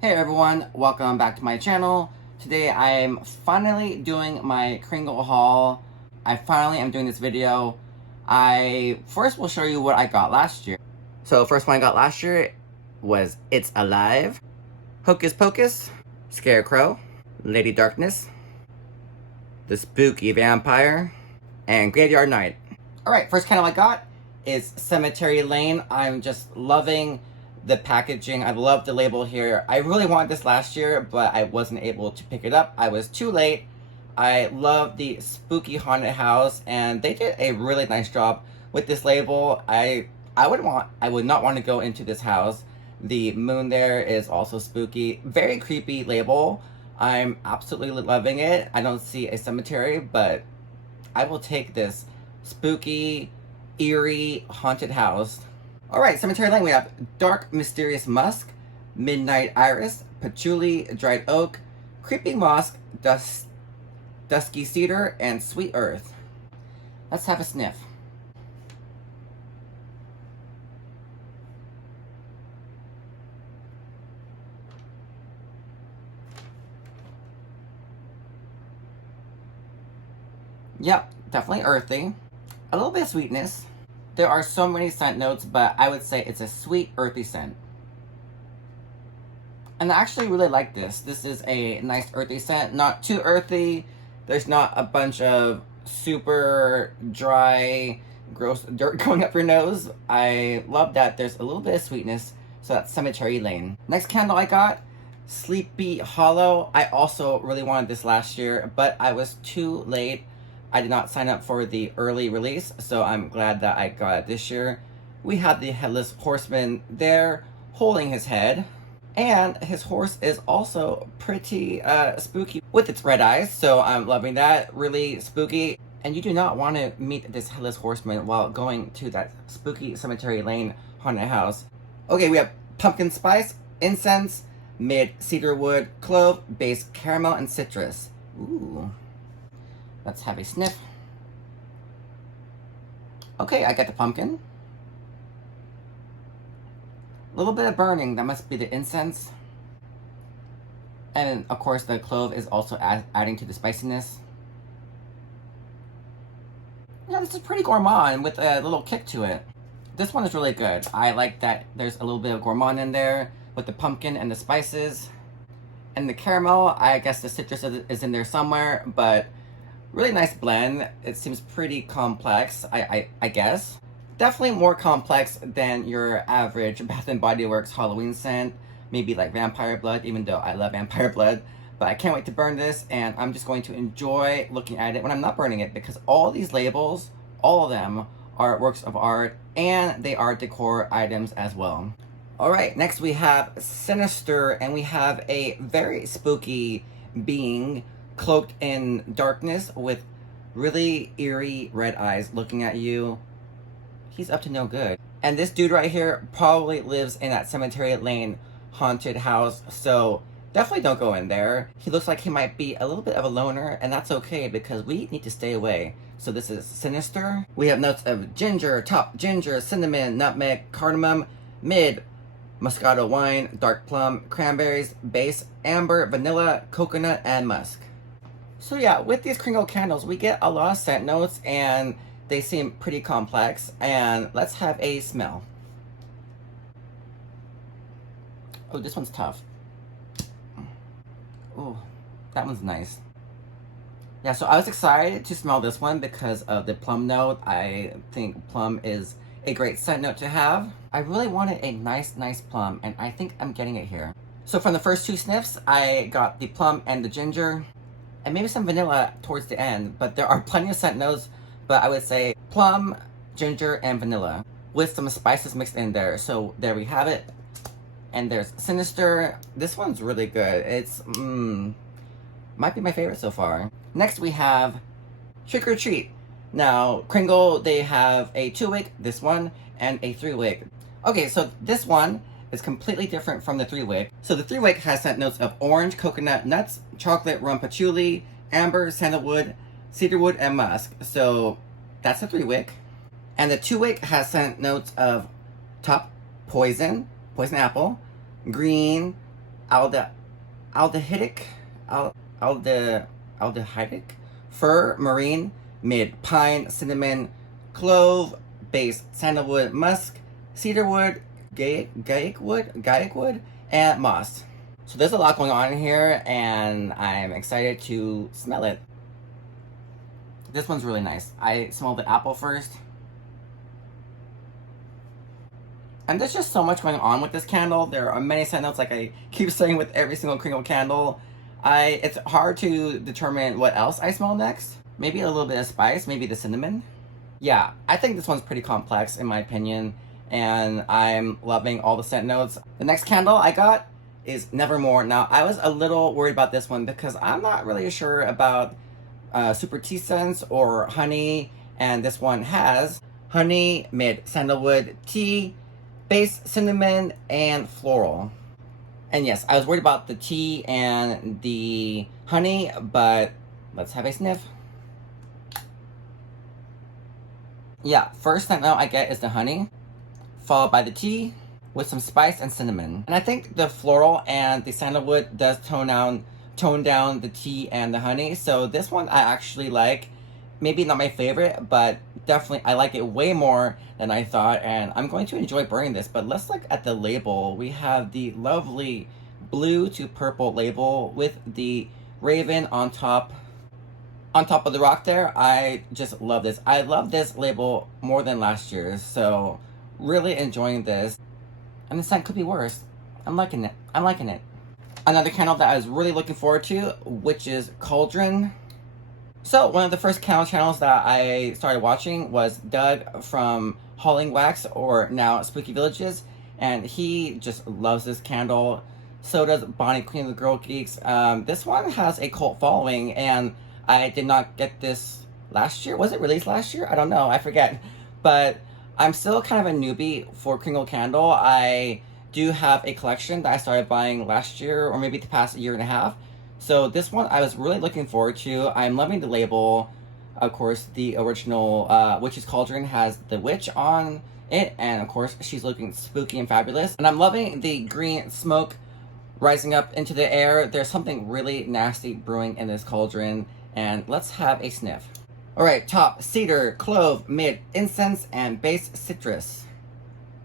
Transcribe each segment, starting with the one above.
Hey everyone, welcome back to my channel. Today I'm finally doing my Kringle haul. I finally am doing this video. I first will show you what I got last year. So first one I got last year was It's Alive, Hocus Pocus, Scarecrow, Lady Darkness, The Spooky Vampire, and Graveyard Night. Alright, first candle I got is Cemetery Lane. I'm just loving the packaging. I love the label here. I really wanted this last year, but I wasn't able to pick it up. I was too late. I love the spooky haunted house, and they did a really nice job with this label. I would not want to go into this house. The moon there is also spooky. Very creepy label. I'm absolutely loving it. I don't see a cemetery, but I will take this spooky, eerie, haunted house. Alright, Cemetery Lane, we have Dark Mysterious Musk, Midnight Iris, Patchouli, Dried Oak, Creepy Moss, Dusky Cedar, and Sweet Earth. Let's have a sniff. Yep, definitely earthy. A little bit of sweetness. There are so many scent notes, but I would say it's a sweet, earthy scent. And I actually really like this. This is a nice earthy scent. Not too earthy. There's not a bunch of super dry, gross dirt going up your nose. I love that there's a little bit of sweetness. So that's Cemetery Lane. Next candle I got, Sleepy Hollow. I also really wanted this last year, but I was too late. I did not sign up for the early release, so I'm glad that I got it this year. We have the Headless Horseman there, holding his head. And his horse is also pretty spooky with its red eyes, so I'm loving that. Really spooky. And you do not want to meet this Headless Horseman while going to that spooky Cemetery Lane haunted house. Okay, we have pumpkin spice, incense, mid cedarwood, clove, base caramel, and citrus. Ooh. Let's have a sniff. Okay, I got the pumpkin. A little bit of burning, that must be the incense. And of course the clove is also adding to the spiciness. Yeah, this is pretty gourmand with a little kick to it. This one is really good. I like that there's a little bit of gourmand in there with the pumpkin and the spices. And the caramel, I guess the citrus is in there somewhere, but really nice blend. It seems pretty complex, I guess. Definitely more complex than your average Bath & Body Works Halloween scent. Maybe like Vampire Blood, even though I love Vampire Blood. But I can't wait to burn this, and I'm just going to enjoy looking at it when I'm not burning it, because all these labels, all of them, are works of art, and they are decor items as well. Alright, next we have Sinister, and we have a very spooky being cloaked in darkness with really eerie red eyes looking at you. He's up to no good. And this dude right here probably lives in that Cemetery Lane haunted house, so definitely don't go in there. He looks like he might be a little bit of a loner, and that's okay because we need to stay away. So this is Sinister. We have notes of ginger, top ginger, cinnamon, nutmeg, cardamom, mid, Moscato wine, dark plum, cranberries, base, amber, vanilla, coconut, and musk. So yeah, with these Kringle candles, we get a lot of scent notes, and they seem pretty complex. And let's have a smell. Oh, this one's tough. Oh, that one's nice. Yeah, so I was excited to smell this one because of the plum note. I think plum is a great scent note to have. I really wanted a nice plum, and I think I'm getting it here. So from the first two sniffs, I got the plum and the ginger, and maybe some vanilla towards the end, but there are plenty of scent notes, but I would say plum, ginger, and vanilla with some spices mixed in there. So there we have it. And there's Sinister. This one's really good. It's, might be my favorite so far. Next we have Trick or Treat. Now, Kringle, they have a 2-wick, this one, and a 3-wick. Okay, so this one is completely different from the 3-wick. So the 3-wick has scent notes of orange, coconut, nuts, chocolate, rum, patchouli, amber, sandalwood, cedarwood, and musk. So that's the 3-wick. And the 2-wick has scent notes of top poison apple, green, alde, aldehydic, alde, aldehydic, fir, marine, mid, pine, cinnamon, clove, base, sandalwood, musk, cedarwood, gaiac wood, and moss. So there's a lot going on in here, and I'm excited to smell it. This one's really nice. I smelled the apple first. And there's just so much going on with this candle. There are many scent notes, like I keep saying with every single Kringle candle. It's hard to determine what else I smell next. Maybe a little bit of spice, maybe the cinnamon. Yeah, I think this one's pretty complex in my opinion, and I'm loving all the scent notes. The next candle I got is Nevermore. Now, I was a little worried about this one because I'm not really sure about super tea scents or honey, and this one has honey, mid, sandalwood, tea, base, cinnamon, and floral. And yes, I was worried about the tea and the honey, but let's have a sniff. Yeah, first scent note I get is the honey, followed by the tea with some spice and cinnamon. And I think the floral and the sandalwood does tone down the tea and the honey. So this one I actually like. Maybe not my favorite, but definitely I like it way more than I thought, and I'm going to enjoy burning this. But let's look at the label. We have the lovely blue to purple label with the raven on top of the rock there. I just love this. I love this label more than last year's, so really enjoying this. And the scent could be worse. I'm liking it. I'm liking it. Another candle that I was really looking forward to, which is Cauldron. So, one of the first candle channels that I started watching was Doug from Hauling Wax, or now Spooky Villages, and he just loves this candle. So does Bonnie, Queen of the Girl Geeks. This one has a cult following, and I did not get this last year. Was it released last year? I don't know. I forget. But I'm still kind of a newbie for Kringle Candle. I do have a collection that I started buying last year, or maybe the past year and a half. So this one I was really looking forward to. I'm loving the label. Of course, the original Witch's Cauldron has the witch on it, and of course she's looking spooky and fabulous. And I'm loving the green smoke rising up into the air. There's something really nasty brewing in this cauldron, and let's have a sniff. Alright, top cedar, clove, mid incense, and base citrus.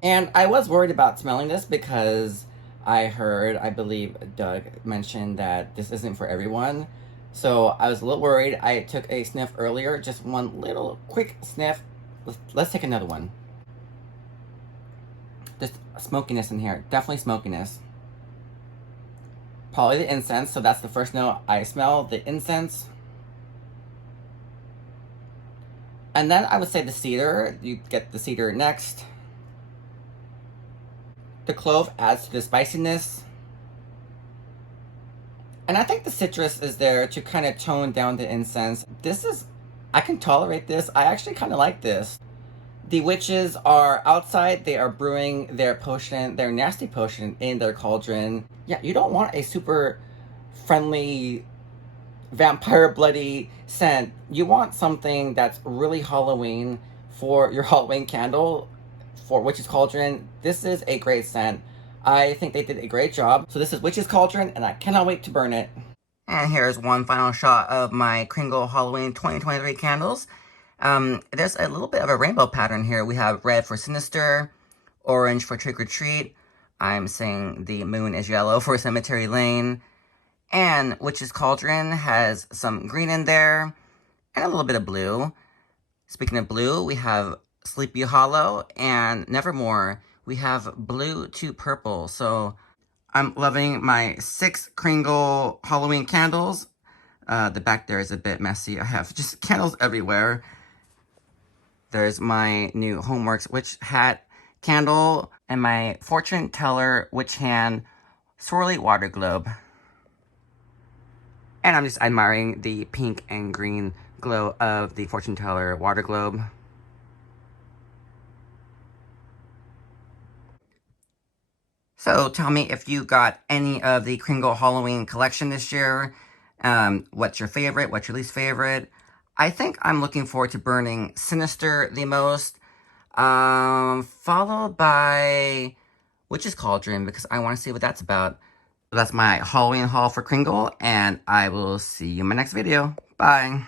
And I was worried about smelling this because I believe Doug mentioned that this isn't for everyone. So I was a little worried. I took a sniff earlier, just one little quick sniff. Let's take another one. There's smokiness in here, definitely smokiness. Probably the incense, so that's the first note I smell, the incense. And then I would say the cedar, you get the cedar next. The clove adds to the spiciness. And I think the citrus is there to kind of tone down the incense. I can tolerate this. I actually kind of like this. The witches are outside. They are brewing their potion, their nasty potion in their cauldron. Yeah, you don't want a super friendly, vampire bloody scent. You want something that's really Halloween for your Halloween candle. For Witch's Cauldron, this is a great scent. I think they did a great job. So this is Witch's Cauldron, and I cannot wait to burn it. And here's one final shot of my Kringle Halloween 2023 candles. There's a little bit of a rainbow pattern here. We have red for Sinister, orange for Trick or Treat. I'm saying the moon is yellow for Cemetery Lane. And Witch's Cauldron has some green in there, and a little bit of blue. Speaking of blue, we have Sleepy Hollow, and Nevermore, we have blue to purple. So I'm loving my 6 Kringle Halloween candles. The back there is a bit messy. I have just candles everywhere. There's my new Homeworks Witch Hat candle, and my Fortune Teller Witch Hand Swirly Water Globe. And I'm just admiring the pink and green glow of the Fortune Teller Water Globe. So tell me if you got any of the Kringle Halloween collection this year. What's your favorite? What's your least favorite? I think I'm looking forward to burning Sinister the most. Followed by Witch's Cauldron, because I want to see what that's about. That's my Halloween haul for Kringle, and I will see you in my next video. Bye.